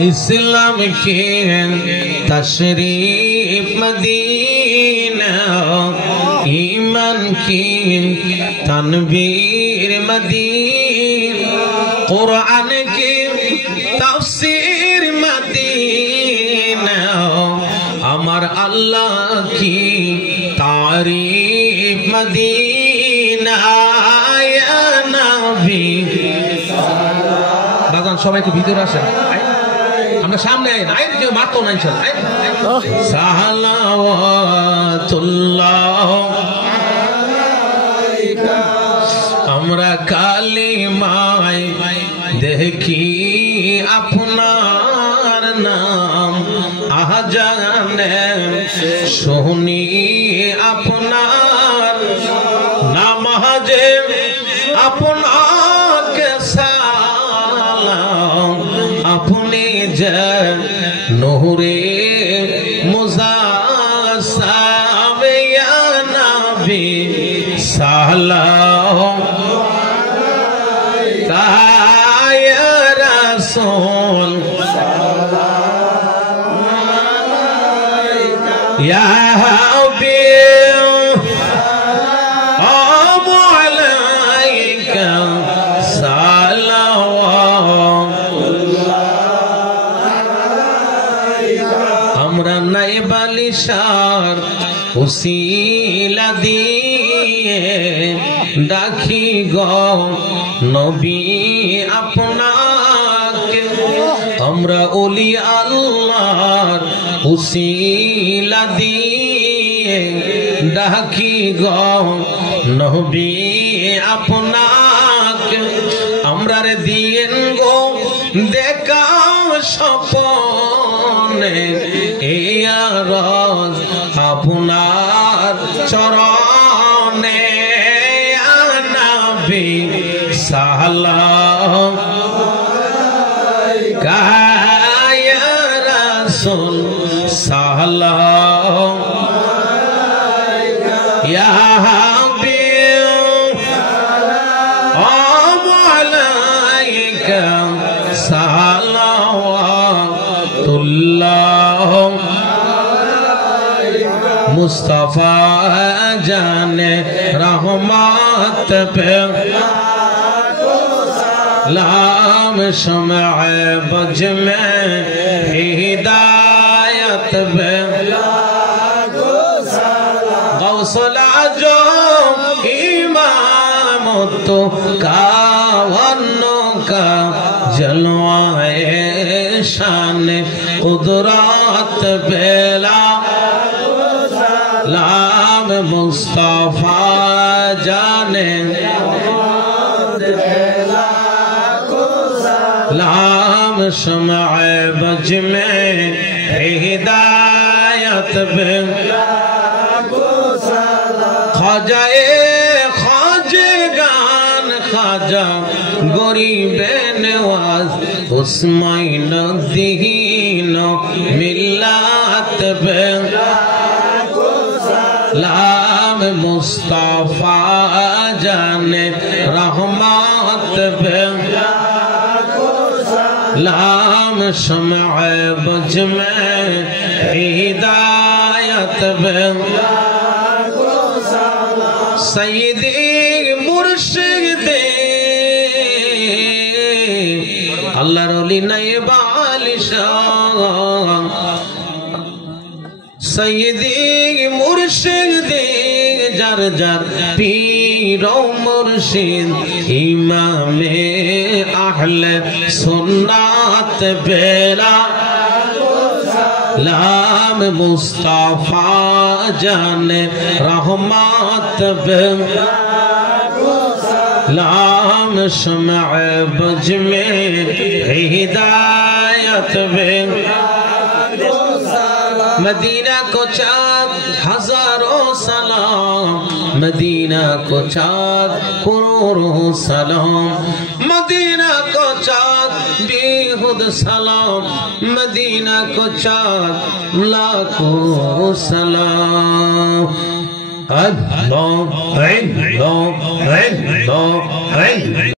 इस्लाम की तशरीफ मदीना, ईमान की तनवीर मदीना, कुरान की तफसीर मदीना, अमर अल्लाह की तारीफ मदीना या नबी। बाजान सबाई के भीतर आसें, আমরা সামনে আই না, কেউ মারতো না ইনশাআল্লাহ। সালাওয়াতুল্লাহ আলাইকা, আমরা কালিমায় দেখি আপনার নাম, আজানে শুনি আপনার নামাজে আপনাকে সালাম, আপনি नूरे मुज़ासाम या नबी सलाम अलैका या रसूल या हबीब अलैका नए बालिशार उसीला दिए डाकी गो नबी आपनाके, हमरा ओली अल्लाहर उसीला दिए डाकी गो नबी आपनाके, हमरा रे दिएन गो देखा सपने यारज আপনার চরণে ইয়া নবী সালাম আলাইকা ইয়া রাসূল সালাম আলাইকা ইয়া হাবিব আলাইকা সালাওয়াতুল্লাহ मुस्तफा जाने रहमत पे लाम शम्अ बज में हिदायत पे गौसल आजम इमामत कावन्नो का जलवाए शान कुदरत बेला लाम मुस्तफा जाने लाम शम्अ बज में हिदायत पे ख्वाजाए ख्वाजगान ख्वाजा गरीबे नवाज उस्माइन दीन मिल्लत पे लाम मुस्तफा जाने रहमत पे लाम शम्अ बज में हिदायत पे सय्यदी मुर्शिदे अल्लाहर ओली नए बालिशान, सय्यदी मुर्शिदे जार जार पीर मुर्शिद इमामे अहले सुन्नत बेला लाम मुस्तफा जाने रहमत पे लाम शम्अ बज में हिदायत पे मदीना को चाँद हजारों सलाम, मदीना को चाँद करोड़ों सलाम, मदीना को चाँद बेहुद सलाम, मदीना को चाँद लाखों सलाम। الله الله الله الله